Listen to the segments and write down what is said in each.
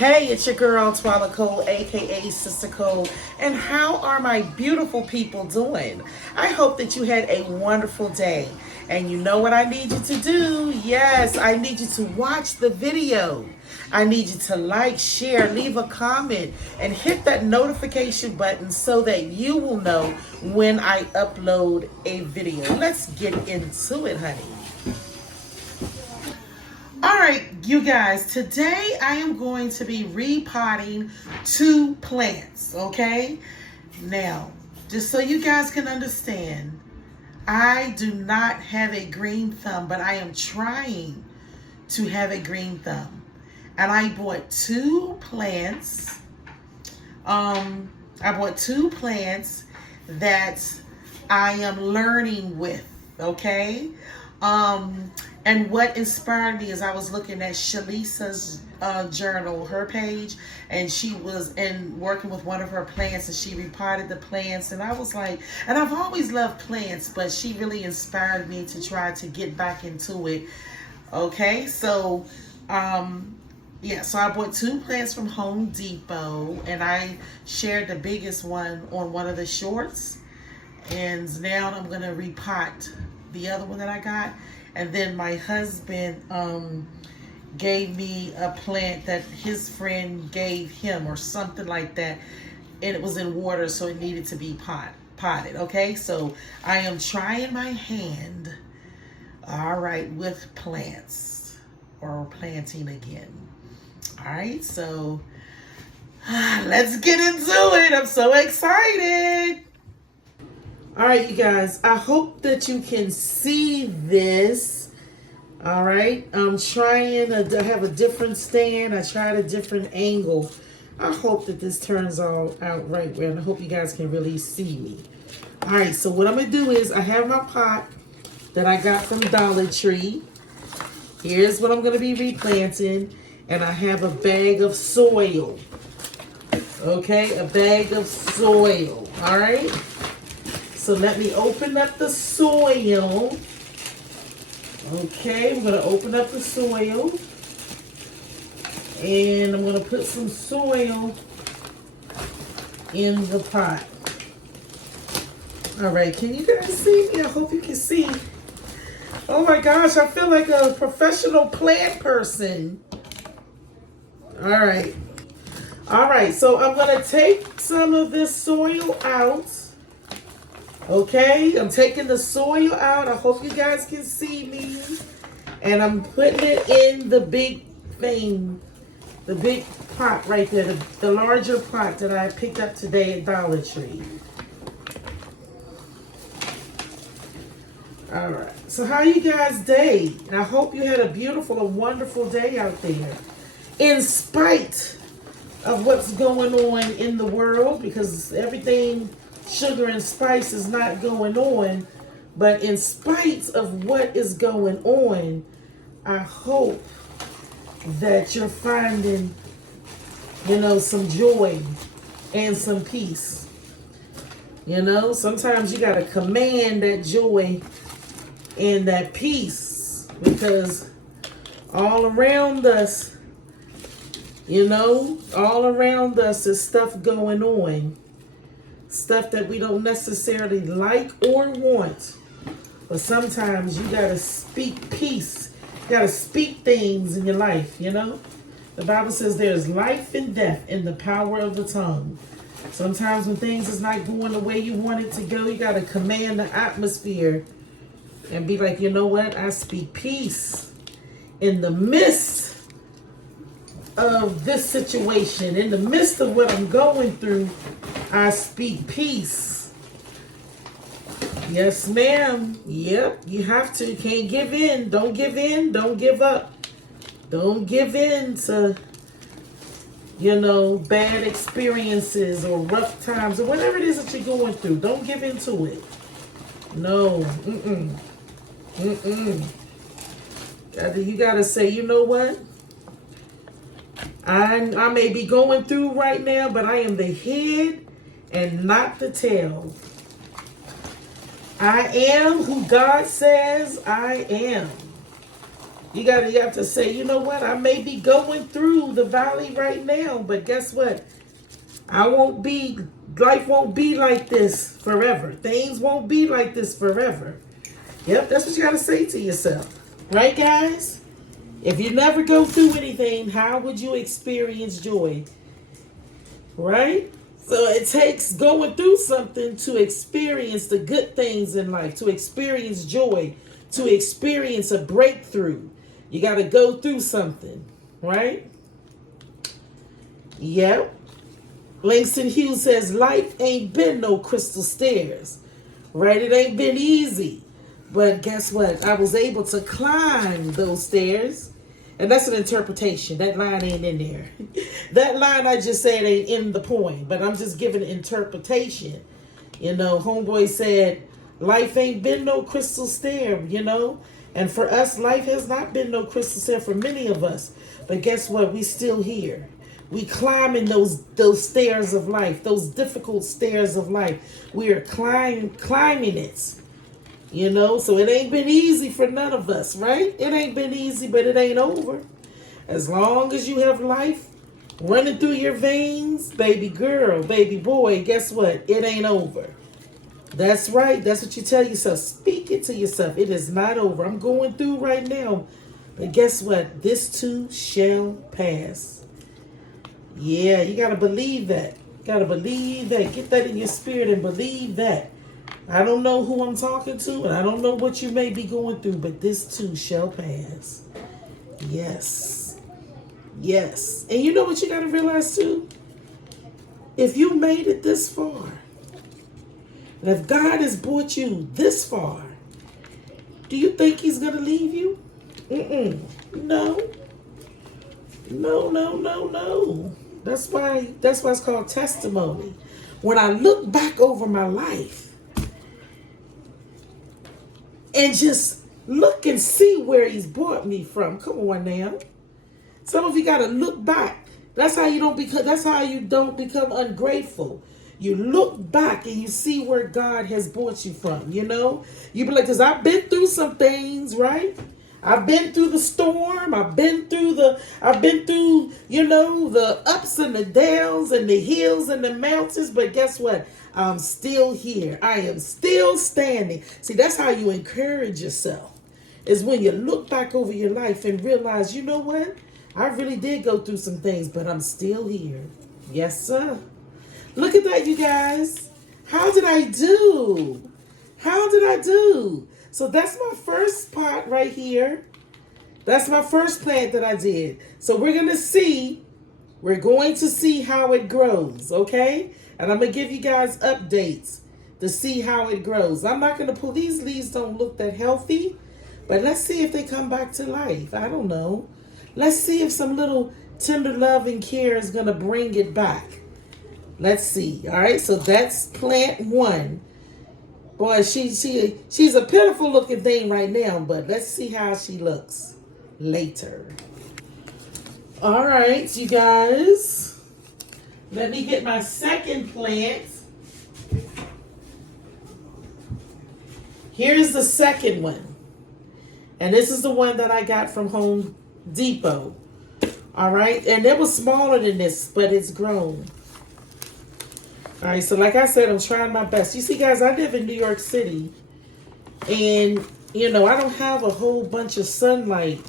Hey, it's your girl twalacole, aka Sister Cole, and how are my beautiful people doing? I hope that you had a wonderful day. And you know what I need you to do? Yes, I need you to watch the video. I need you to like, share, leave a comment, and hit that notification button so that you will know when I upload a video. Let's get into it, honey. All right, you guys, today I am going to be repotting 2 plants, okay? Now, just so you guys can understand, I do not have a green thumb, but I am trying to have a green thumb. And I bought 2 plants. I bought 2 plants that I am learning with, okay? And what inspired me is I was looking at Shalisa's journal, her page, and she was working with one of her plants, and she repotted the plants, and I was like, and I've always loved plants, but she really inspired me to try to get back into it. Okay, so yeah, so I bought 2 plants from Home Depot, and I shared the biggest one on one of the shorts, and now I'm gonna repot the other one that I got. And then my husband gave me a plant that his friend gave him or something like that. And it was in water, so it needed to be potted. Okay, so I am trying my hand, all right, with plants or planting again. All right, so let's get into it. I'm so excited. All right, you guys, I hope that you can see this. All right, I'm trying to have a different stand. I tried a different angle. I hope that this turns all out right, and I hope you guys can really see me. All right, so what I'm going to do is I have my pot that I got from Dollar Tree. Here's what I'm going to be replanting, and I have a bag of soil. Okay, a bag of soil, all right? So let me open up the soil. Okay, I'm going to open up the soil. And I'm going to put some soil in the pot. All right, can you guys see me? I hope you can see. Oh my gosh, I feel like a professional plant person. All right. All right, so I'm going to take some of this soil out. Okay, I'm taking the soil out. I hope you guys can see me. And I'm putting it in the big thing, the big pot right there, the larger pot that I picked up today at Dollar Tree. All right, so how you guys' day? I hope you had a beautiful and wonderful day out there. In spite of what's going on in the world, because everything sugar and spice is not going on, but in spite of what is going on, I hope that you're finding, some joy and some peace. Sometimes you got to command that joy and that peace, because all around us, all around us is stuff going on. Stuff that we don't necessarily like or want. But sometimes you got to speak peace. You got to speak things in your life, The Bible says there's life and death in the power of the tongue. Sometimes when things is not going the way you want it to go, you got to command the atmosphere and be like, you know what? I speak peace in the midst of this situation. In the midst of what I'm going through, I speak peace. Yes, ma'am. Yep, you have to. Can't give in. Don't give in. Don't give up. Don't give in to, bad experiences or rough times or whatever it is that you're going through. Don't give in to it. No. You got to say, you know what? I may be going through right now, but I am the head and not the tail. I am who God says I am. You have to say, you know what? I may be going through the valley right now, but guess what? Life won't be like this forever. Things won't be like this forever. Yep, that's what you got to say to yourself. Right, guys? If you never go through anything, how would you experience joy? Right? So it takes going through something to experience the good things in life, to experience joy, to experience a breakthrough. You got to go through something, right? Yep. Langston Hughes says, life ain't been no crystal stairs, right? It ain't been easy. But guess what? I was able to climb those stairs. And that's an interpretation. That line ain't in there. That line I just said ain't in the poem, but I'm just giving an interpretation. You know, homeboy said, life ain't been no crystal stair, you know? And for us, life has not been no crystal stair for many of us. But guess what? We still here. We climbing those stairs of life, those difficult stairs of life. We are climbing it. You know, so it ain't been easy for none of us, right? It ain't been easy, but it ain't over. As long as you have life running through your veins, baby girl, baby boy, guess what? It ain't over. That's right. That's what you tell yourself. Speak it to yourself. It is not over. I'm going through right now. But guess what? This too shall pass. Yeah, you got to believe that. Got to believe that. Get that in your spirit and believe that. I don't know who I'm talking to, and I don't know what you may be going through, but this too shall pass. Yes. Yes. And you know what you got to realize too? If you made it this far, and if God has brought you this far, do you think he's going to leave you? No. No, no, no, no. That's why it's called testimony. When I look back over my life, and just look and see where he's brought me from. Come on now. Some of you got to look back. That's how you don't become ungrateful. You look back and you see where God has brought you from, you know? You be like, because I've been through some things, right? I've been through the storm. I've been through, you know, the ups and the downs and the hills and the mountains. But guess what? I'm still here. I am still standing. See, that's how you encourage yourself. Is when you look back over your life and realize, you know what? I really did go through some things, but I'm still here. Yes, sir. Look at that, you guys. How did I do? How did I do? So that's my first part right here. That's my first plant that I did. So we're going to see how it grows, okay? And I'm going to give you guys updates to see how it grows. I'm not going to pull, these leaves don't look that healthy, but let's see if they come back to life. I don't know. Let's see if some little tender love and care is going to bring it back. Let's see. All right, so that's plant one. Boy, she's a pitiful looking thing right now, but let's see how she looks later. All right, you guys. Let me get my second plant. Here's the second one. And this is the one that I got from Home Depot. All right, and it was smaller than this, but it's grown. All right, so like I said, I'm trying my best. You see, guys, I live in New York City, and, you know, I don't have a whole bunch of sunlight,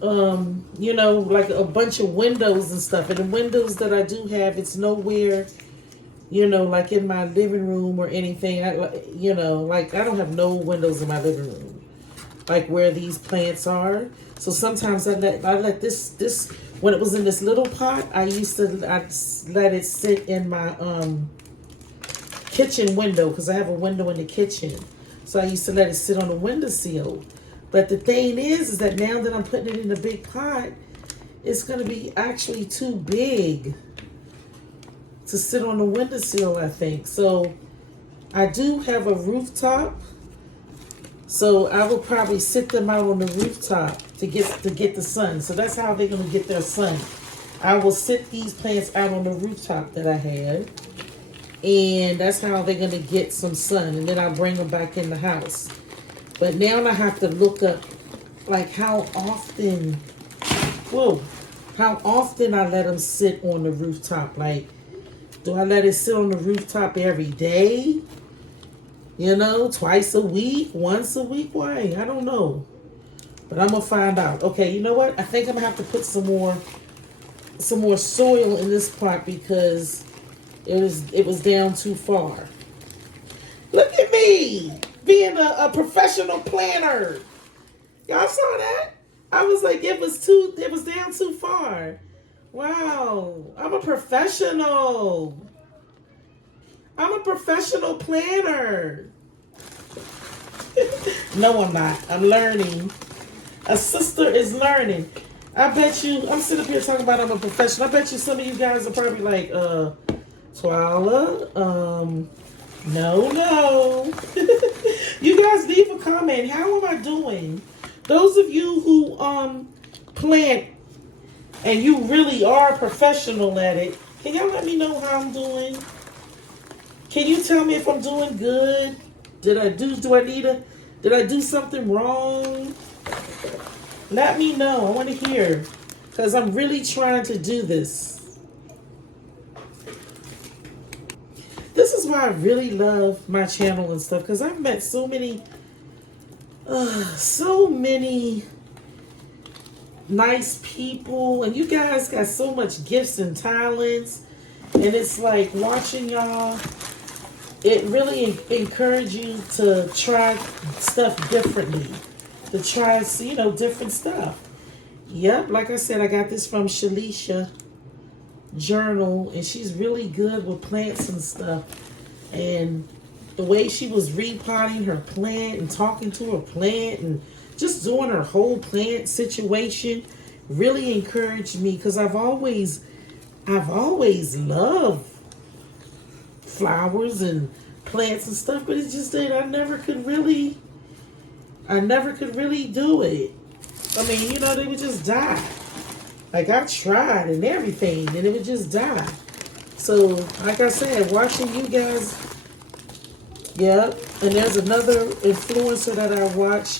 you know, like a bunch of windows and stuff. And the windows that I do have, it's nowhere, you know, like in my living room or anything. You know, like I don't have no windows in my living room, like where these plants are. So sometimes I let this when it was in this little pot, I let it sit in my kitchen window, because I have a window in the kitchen. So I used to let it sit on the windowsill. But the thing is that now that I'm putting it in a big pot, it's going to be actually too big to sit on the windowsill, I think. So I do have a rooftop. So I will probably sit them out on the rooftop to get the sun. So that's how they're going to get their sun. I will sit these plants out on the rooftop that I have. And that's how they're going to get some sun. And then I'll bring them back in the house. But now I have to look up like how often, whoa, how often I let them sit on the rooftop. Like, do I let it sit on the rooftop every day? You know, twice a week, once a week? Why? I don't know. But I'm gonna find out. Okay, you know what? I think I'm gonna have to put some more soil in this pot because it was down too far. Look at me being a professional planner. Y'all saw that? I was like, it was down too far. Wow, I'm a professional. I'm a professional planner. No, I'm not. I'm learning. A sister is learning. I bet you, I'm sitting up here talking about I'm a professional. I bet you some of you guys are probably like, Twala, no. You guys leave a comment. How am I doing? Those of you who plant and you really are a professional at it, can y'all let me know how I'm doing? Can you tell me if I'm doing good? Did I do something wrong? Let me know. I want to hear. Because I'm really trying to do this. This is why I really love my channel and stuff. Because I've met so many nice people. And you guys got so much gifts and talents. And it's like watching y'all. It really encourages you to try stuff differently. To try, different stuff. Yep, like I said, I got this from Shalisha Journal, and she's really good with plants and stuff. And the way she was repotting her plant and talking to her plant and just doing her whole plant situation really encouraged me because I've always loved flowers and plants and stuff, but it's just that I never could really do it. I mean, they would just die. Like, I tried and everything, and it would just die. So, like I said, watching you guys, yep. And there's another influencer that I watch.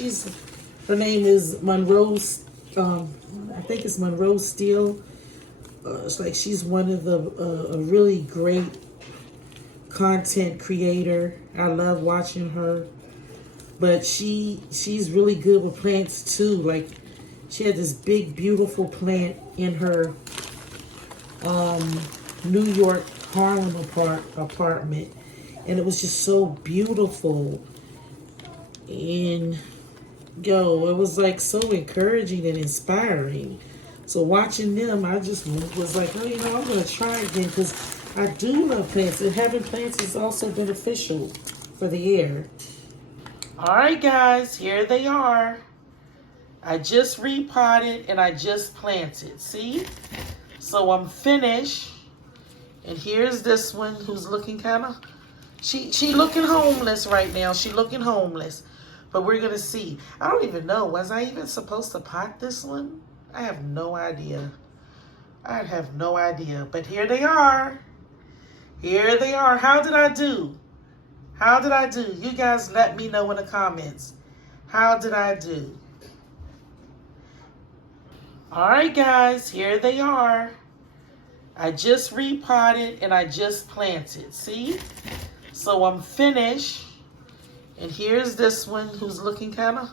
Her name is Monroe, I think it's Monroe Steele. It's like she's one of a really great content creator. I love watching her. But she's really good with plants too. Like, she had this big, beautiful plant in her New York Harlem apartment, and it was just so beautiful. And it was like so encouraging and inspiring. So watching them, I just was like, oh, I'm gonna try again because I do love plants, and having plants is also beneficial for the air. All right, guys, here they are. I just repotted and I just planted. See? So I'm finished. And here's this one who's looking kind of, she looking homeless right now. She looking homeless. But we're going to see. I don't even know. Was I even supposed to pot this one? I have no idea. I have no idea. But here they are. Here they are. How did I do? How did I do? You guys let me know in the comments. How did I do? All right, guys, here they are. I just repotted and I just planted. See? So I'm finished. And here's this one who's looking kind of,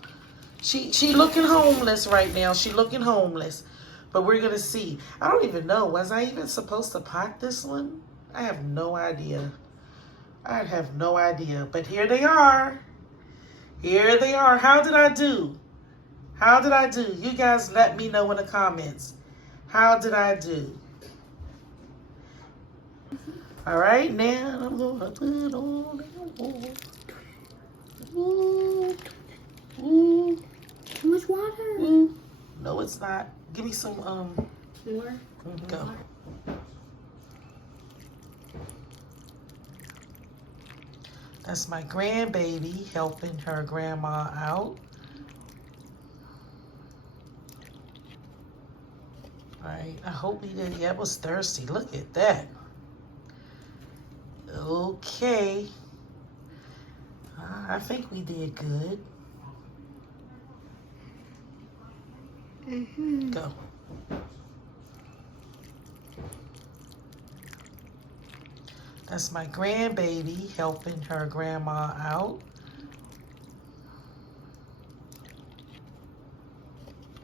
she looking homeless right now. She looking homeless. But we're going to see. I don't even know. Was I even supposed to pot this one? I have no idea. I have no idea. But here they are. Here they are. How did I do? How did I do? You guys let me know in the comments. How did I do? All right, now I'm going to put on the wall. Ooh. Too much water. Ooh. No, it's not. Give me some, More? Go. That's my grandbaby helping her grandma out. All right, I hope we did. Yeah, it was thirsty. Look at that. Okay. I think we did good. Go. That's my grandbaby helping her grandma out.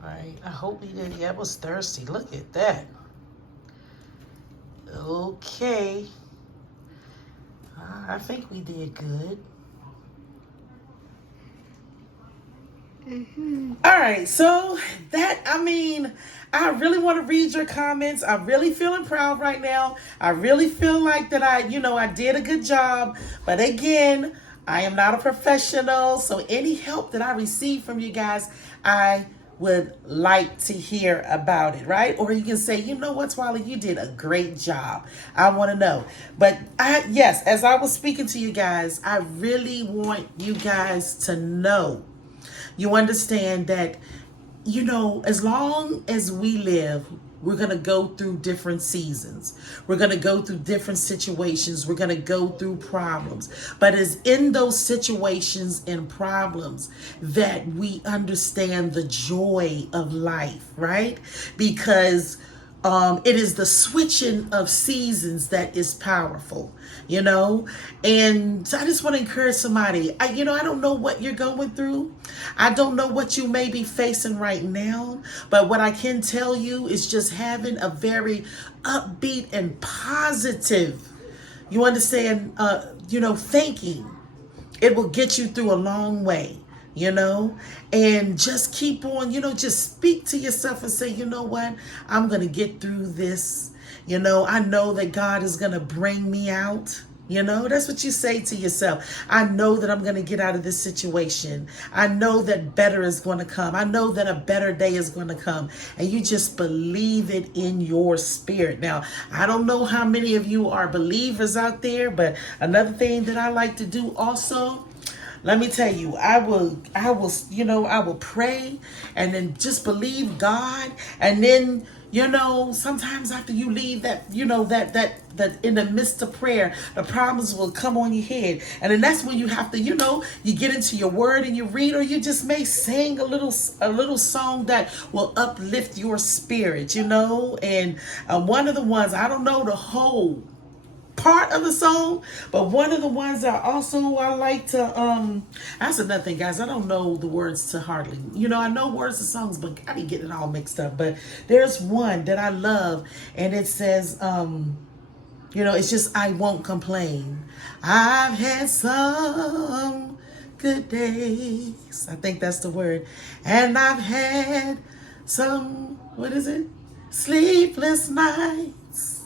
All right, I hope we did. Yeah, it was thirsty. Look at that. Okay. I think we did good. All right, so I really want to read your comments. I'm really feeling proud right now. I really feel like that I did a good job. But again, I am not a professional. So any help that I receive from you guys, I would like to hear about it, right? Or you can say, you know what, Twala, you did a great job. I want to know. But yes, as I was speaking to you guys, I really want you guys to know. You understand that, as long as we live, we're going to go through different seasons. We're going to go through different situations. We're going to go through problems. But it's in those situations and problems that we understand the joy of life, right? Because it is the switching of seasons that is powerful, and so I just want to encourage somebody. I don't know what you're going through. I don't know what you may be facing right now, but what I can tell you is just having a very upbeat and positive, you understand, thinking. It will get you through a long way. And just keep on, just speak to yourself and say, you know what, I'm going to get through this. I know that God is going to bring me out. That's what you say to yourself. I know that I'm going to get out of this situation. I know that better is going to come. I know that a better day is going to come. And you just believe it in your spirit. Now, I don't know how many of you are believers out there, but another thing that I like to do also, let me tell you, I will pray and then just believe God. And then, sometimes after you leave that in the midst of prayer, the problems will come on your head. And then that's when you have to, you get into your word and you read, or you just may sing a little song that will uplift your spirit, And one of the ones, I don't know the whole part of the song, but one of the ones I like to that's another thing, guys. I don't know the words to hardly, I know words to songs, but I didn't get it all mixed up. But there's one that I love, and it says it's just, I won't complain. I've had some good days, I think that's the word, and I've had some, what is it, sleepless nights.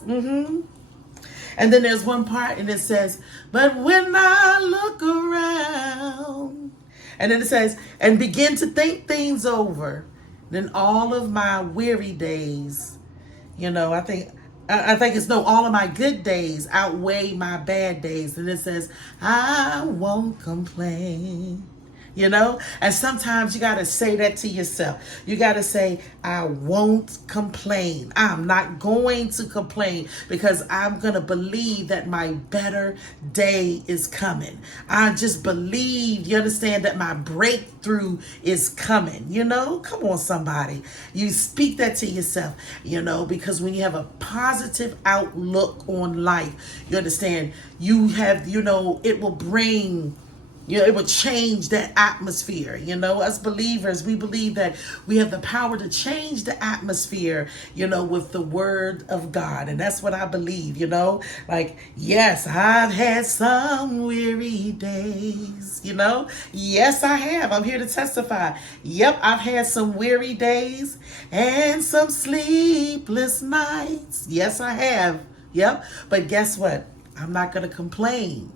And then there's one part and it says, but when I look around, and then it says, and begin to think things over, then all of my weary days, I think it's no, all of my good days outweigh my bad days. And it says, I won't complain. And sometimes you got to say that to yourself. You got to say, I won't complain. I'm not going to complain, because I'm going to believe that my better day is coming. I just believe, you understand, that my breakthrough is coming. Come on, somebody. You speak that to yourself, because when you have a positive outlook on life, you understand, you have, it will bring, it will change that atmosphere. As believers, we believe that we have the power to change the atmosphere, with the word of God. And that's what I believe, like, yes, I've had some weary days, yes, I have. I'm here to testify. Yep, I've had some weary days and some sleepless nights. Yes, I have. Yep. But guess what? I'm not going to complain.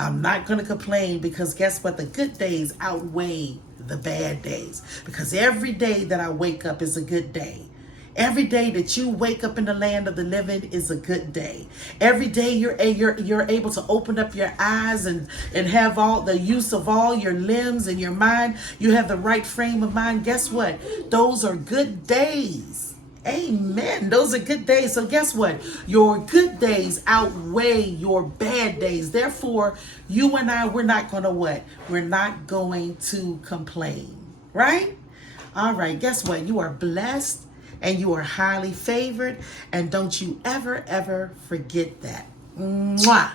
I'm not going to complain, because guess what? The good days outweigh the bad days, because every day that I wake up is a good day. Every day that you wake up in the land of the living is a good day. Every day you're able to open up your eyes and have all the use of all your limbs and your mind. You have the right frame of mind. Guess what? Those are good days. Amen. Those are good days. So guess what? Your good days outweigh your bad days. Therefore, you and I, we're not going to what? We're not going to complain, right? All right, guess what? You are blessed and you are highly favored. And don't you ever, ever forget that. Mwah.